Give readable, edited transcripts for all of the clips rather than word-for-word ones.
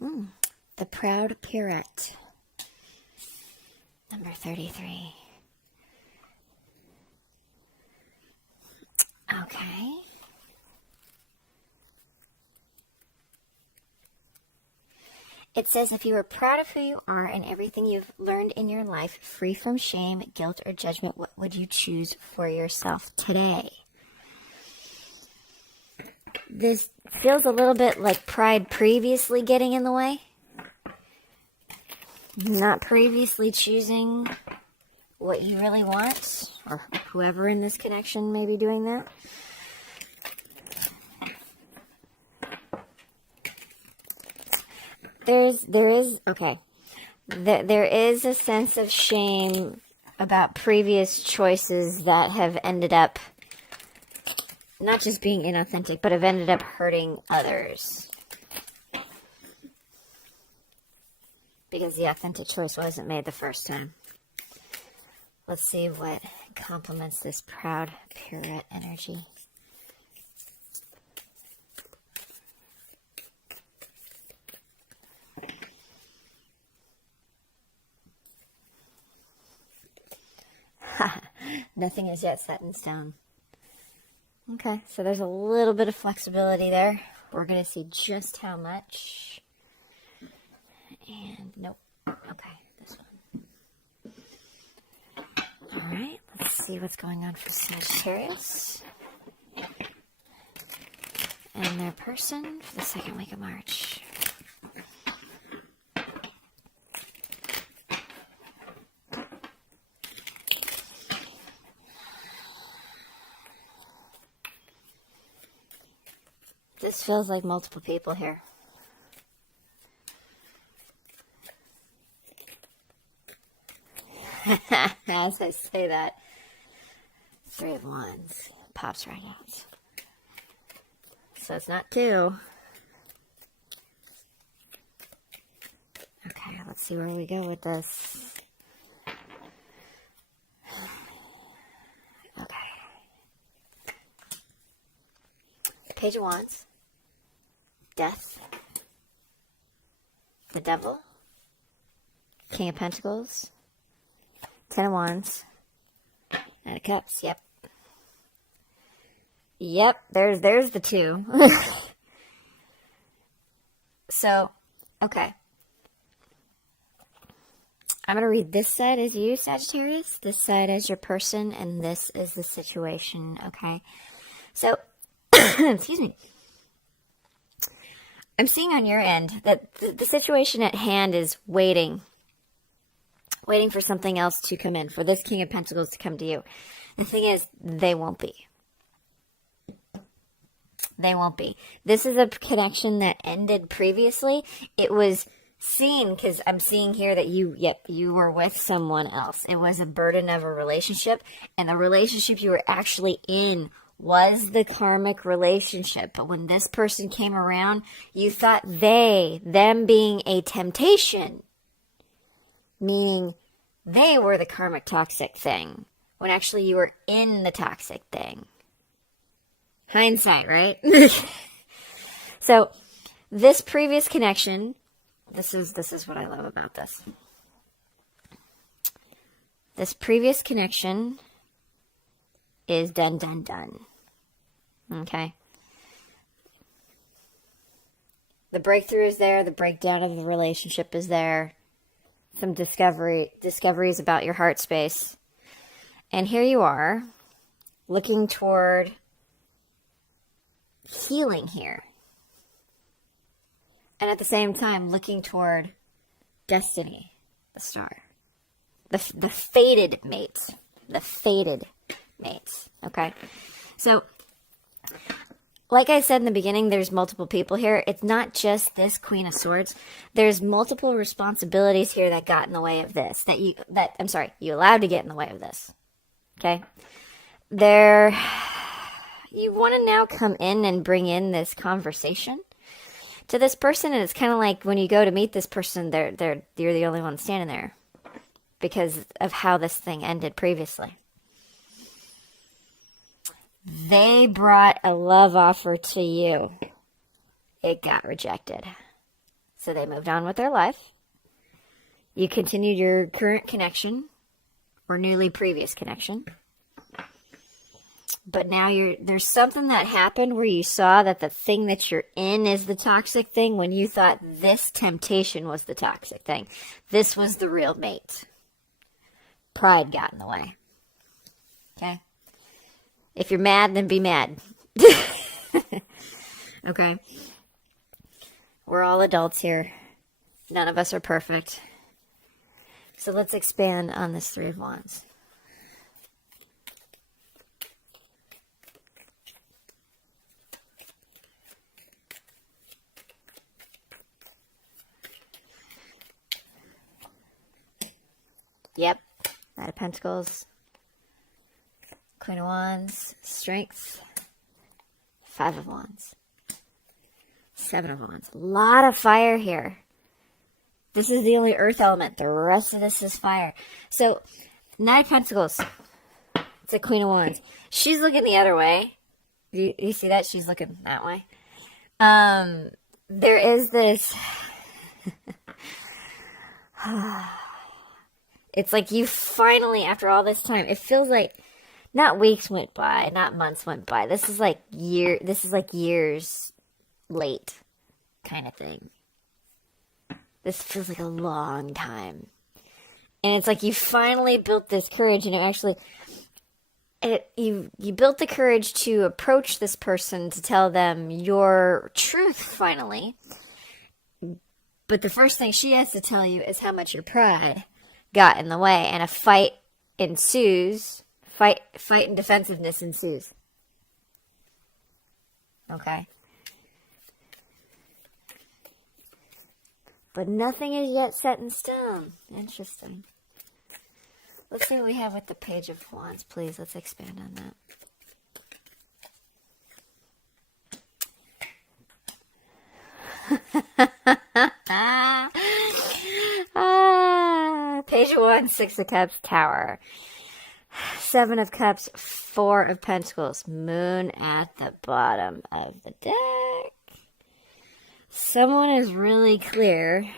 The proud pirate. Number 33. Okay. It says, if you are proud of who you are and everything you've learned in your life, free from shame, guilt, or judgment, what would you choose for yourself today? This feels a little bit like pride previously getting in the way. Not previously choosing what you really want, or whoever in this connection may be doing that. There is a sense of shame about previous choices that have ended up not just being inauthentic, but have ended up hurting others. Because the authentic choice wasn't made the first time. Let's see what complements this proud pirate energy. Nothing is yet set in stone. Okay, so there's a little bit of flexibility there. We're going to see just how much. And nope. Okay, this one. All right, let's see what's going on for Sagittarius and their person for the second week of March. This feels like multiple people here. As I say that, 3 of Wands pops right out. So it's not 2. Okay, let's see where we go with this. Okay. Page of Wands. Death. The Devil. King of Pentacles. 10 of Wands. Knight of Cups. Yep. Yep, there's the 2. So, okay. I'm going to read this side as you, Sagittarius, this side as your person, and this is the situation, okay? So, excuse me. I'm seeing on your end that the situation at hand is waiting for something else to come in, for this King of Pentacles to come to you. The thing is, they won't be. They won't be. This is a connection that ended previously. It was seen, because I'm seeing here that you were with someone else. It was a burden of a relationship, and the relationship you were actually in was the karmic relationship. But when this person came around, you thought them being a temptation, meaning they were the karmic toxic thing, when actually you were in the toxic thing. Hindsight, right? So, this previous connection, this is what I love about this. This previous connection is done. Okay? The breakthrough is there. The breakdown of the relationship is there. Some discoveries about your heart space. And here you are, looking toward healing here. And at the same time, looking toward destiny, the star. The fated mate. The fated mates. Okay? So, like I said in the beginning, there's multiple people here. It's not just this Queen of Swords. There's multiple responsibilities here that got in the way of this. You allowed to get in the way of this. Okay? You want to now come in and bring in this conversation to this person, and it's kind of like when you go to meet this person, you're the only one standing there because of how this thing ended previously. They brought a love offer to you. It got rejected. So they moved on with their life. You continued your current connection or newly previous connection. But now there's something that happened where you saw that the thing that you're in is the toxic thing when you thought this temptation was the toxic thing. This was the real mate. Pride got in the way. Okay? If you're mad, then be mad. Okay? We're all adults here. None of us are perfect. So let's expand on this Three of Wands. Yep. Knight of Pentacles. Queen of Wands. Strength. Five of Wands. Seven of Wands. A lot of fire here. This is the only earth element. The rest of this is fire. So, Knight of Pentacles. It's a Queen of Wands. She's looking the other way. You see that? She's looking that way. There is this... It's like you finally, after all this time, it feels like not weeks went by, not months went by. This is like years late kind of thing. This feels like a long time. And it's like you finally built this courage, and you built the courage to approach this person to tell them your truth finally. But the first thing she has to tell you is how much your pride got in the way, and a fight ensues. Fight and defensiveness ensues. Okay? But nothing is yet set in stone. Interesting. Let's see what we have with the Page of Wands, please. Let's expand on that. Page of Wands, Six of Cups, Tower. Seven of Cups, Four of Pentacles. Moon at the bottom of the deck. Someone is really clear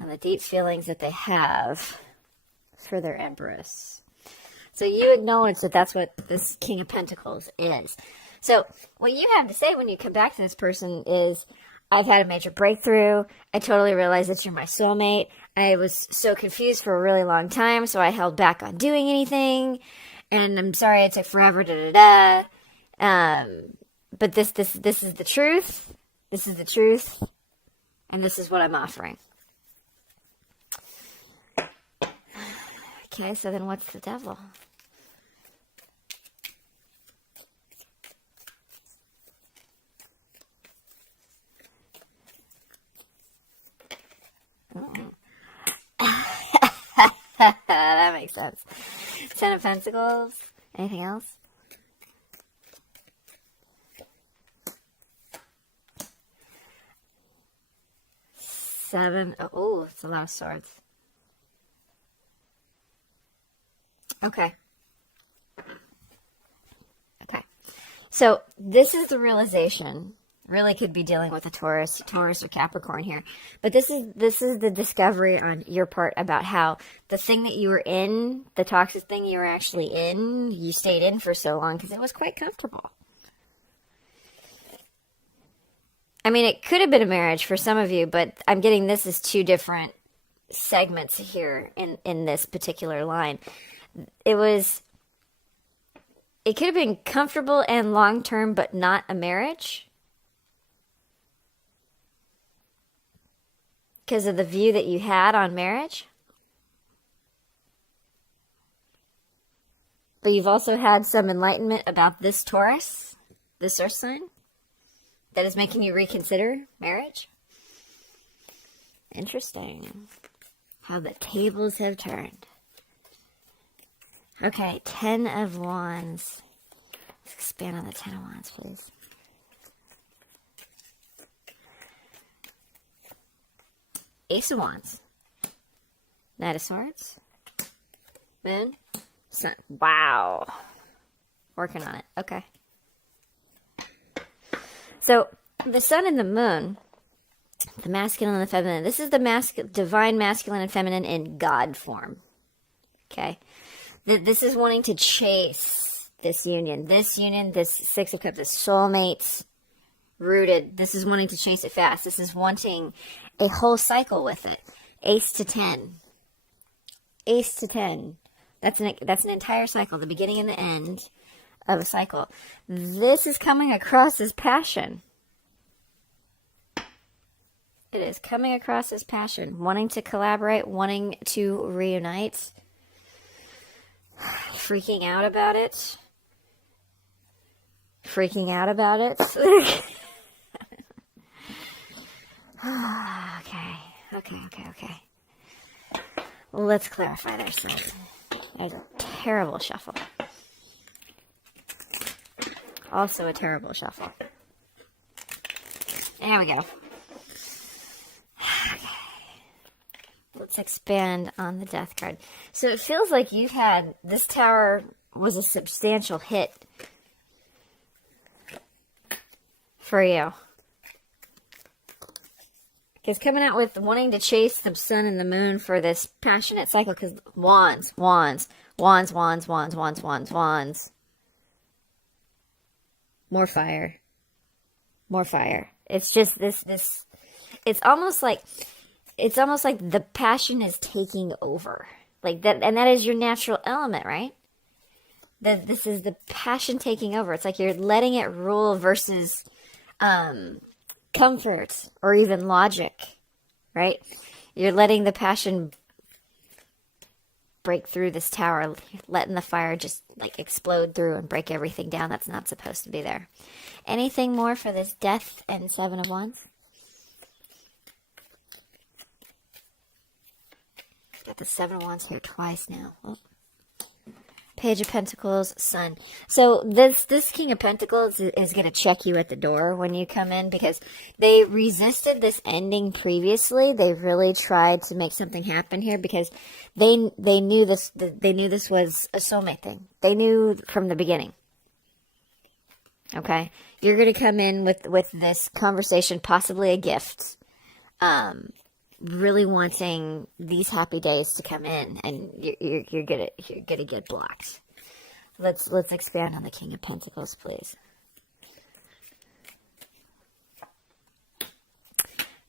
on the deep feelings that they have for their Empress. So you acknowledge that that's what this King of Pentacles is. So what you have to say when you come back to this person is, I've had a major breakthrough. I totally realized that you're my soulmate. I was so confused for a really long time, so I held back on doing anything. And I'm sorry it took forever, but this is the truth. This is the truth. And this is what I'm offering. Okay, so then what's the Devil? That makes sense. Ten of Pentacles. Anything else? Seven. Oh, it's a lot of swords. Okay. Okay. So this is the realization. Really could be dealing with a Taurus or Capricorn here. But this is the discovery on your part about how the thing that you were in, the toxic thing you were actually in, you stayed in for so long because it was quite comfortable. I mean, it could have been a marriage for some of you, but I'm getting this as two different segments here in this particular line. It could have been comfortable and long-term, but not a marriage. Because of the view that you had on marriage. But you've also had some enlightenment about this Taurus, this earth sign, that is making you reconsider marriage. Interesting. How the tables have turned. Okay, Ten of Wands. Let's expand on the Ten of Wands, please. Ace of Wands. Knight of Swords. Moon. Sun. Wow. Working on it. Okay. So, the Sun and the Moon The masculine and the feminine. This is the divine masculine and feminine in God form. Okay? This is wanting to chase this union. This union, this Six of Cups, this soulmate rooted. This is wanting to chase it fast. This is wanting a whole cycle with it. Ace to 10. Ace to 10. That's an entire cycle, the beginning and the end of a cycle. This is coming across as passion. It is coming across as passion. Wanting to collaborate, wanting to reunite. Freaking out about it. Freaking out about it. Okay. Let's clarify there. So there's a terrible shuffle. Also a terrible shuffle. There we go. Okay. Let's expand on the death card. So it feels like you've had, this tower was a substantial hit for you. Because coming out with wanting to chase the sun and the moon for this passionate cycle, because wands. More fire. It's just this, it's almost like the passion is taking over. Like that, and that is your natural element, right? This is the passion taking over. It's like you're letting it rule versus comfort or even logic, right? You're letting the passion break through this tower, letting the fire just like explode through and break everything down that's not supposed to be there. Anything more for this death and Seven of Wands? Got the Seven of Wands here twice now. Oh. Page of Pentacles, Sun. So this King of Pentacles is going to check you at the door when you come in, because they resisted this ending previously. They really tried to make something happen here because they knew this was a soulmate thing. They knew from the beginning. Okay, you're going to come in with this conversation, possibly a gift. Really wanting these happy days to come in, and you're gonna get blocked. Let's expand on the King of Pentacles, please.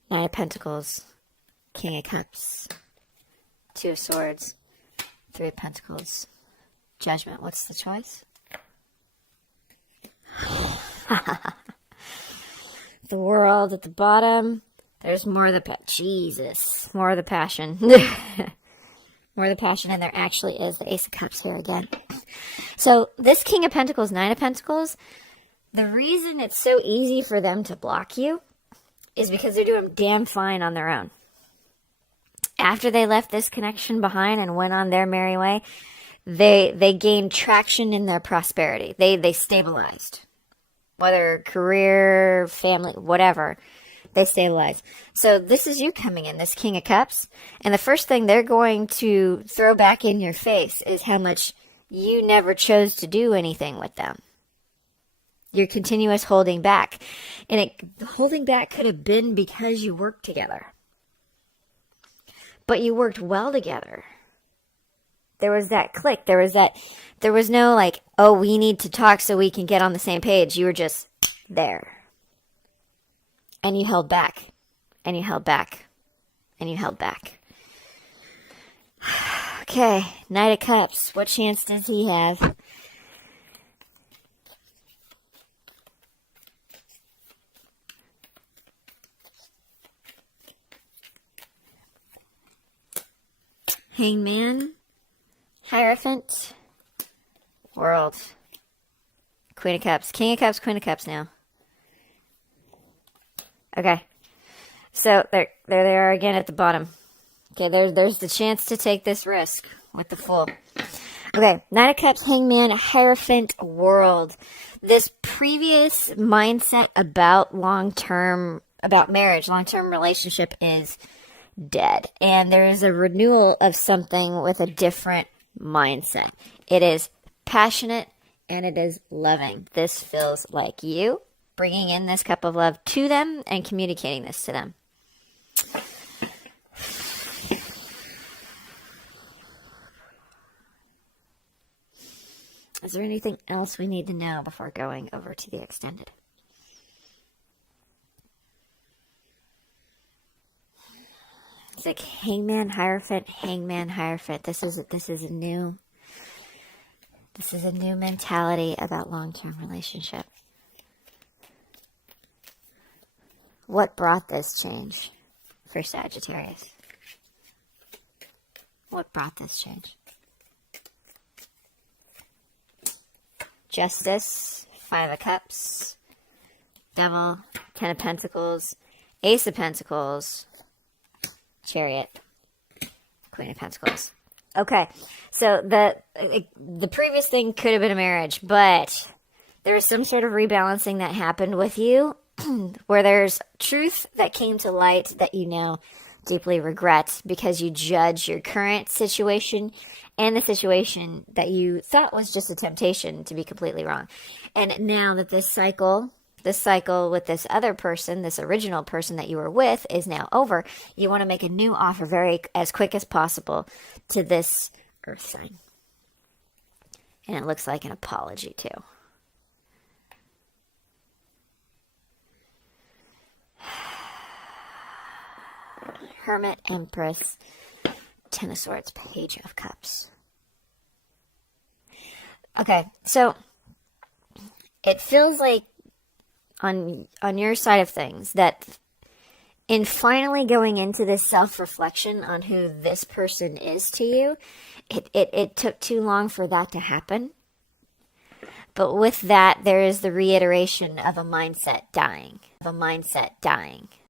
Nine of Pentacles, King of Cups, Two of Swords, Three of Pentacles, Judgment. What's the choice? The World at the bottom. There's more of the more of the passion. More of the passion, and there actually is the Ace of Cups here again. So this King of Pentacles, Nine of Pentacles, the reason it's so easy for them to block you is because they're doing damn fine on their own. After they left this connection behind and went on their merry way, they gained traction in their prosperity. They stabilized. Whether career, family, whatever. They stabilize. So this is you coming in, this King of Cups. And the first thing they're going to throw back in your face is how much you never chose to do anything with them. Your continuous holding back. And holding back could have been because you worked together. But you worked well together. There was that click. There was no like, oh, we need to talk so we can get on the same page. You were just there. And you held back, and you held back, and you held back. Okay, Knight of Cups. What chance does he have? Hangman, Hierophant, World, Queen of Cups, King of Cups, Queen of Cups now. Okay, so there they are again at the bottom. Okay, there's the chance to take this risk with the Fool. Okay, Knight of Cups, Hangman, Hierophant, World. This previous mindset about about marriage, long-term relationship is dead. And there is a renewal of something with a different mindset. It is passionate and it is loving. This feels like you bringing in this cup of love to them and communicating this to them. Is there anything else we need to know before going over to the extended? It's like Hangman, Hierophant, Hangman, Hierophant. This is a new mentality about long-term relationship. What brought this change for Sagittarius? What brought this change? Justice, Five of Cups, Devil, Ten of Pentacles, Ace of Pentacles, Chariot, Queen of Pentacles. Okay, so the previous thing could have been a marriage, but there's some sort of rebalancing that happened with you where there's truth that came to light that you now deeply regret because you judge your current situation and the situation that you thought was just a temptation to be completely wrong. And now that this cycle with this other person, this original person that you were with, is now over, you want to make a new offer as quick as possible to this earth sign. And it looks like an apology too. Hermit, Empress, Ten of Swords, Page of Cups. Okay, so it feels like on your side of things that in finally going into this self-reflection on who this person is to you, it took too long for that to happen. But with that, there is the reiteration of a mindset dying.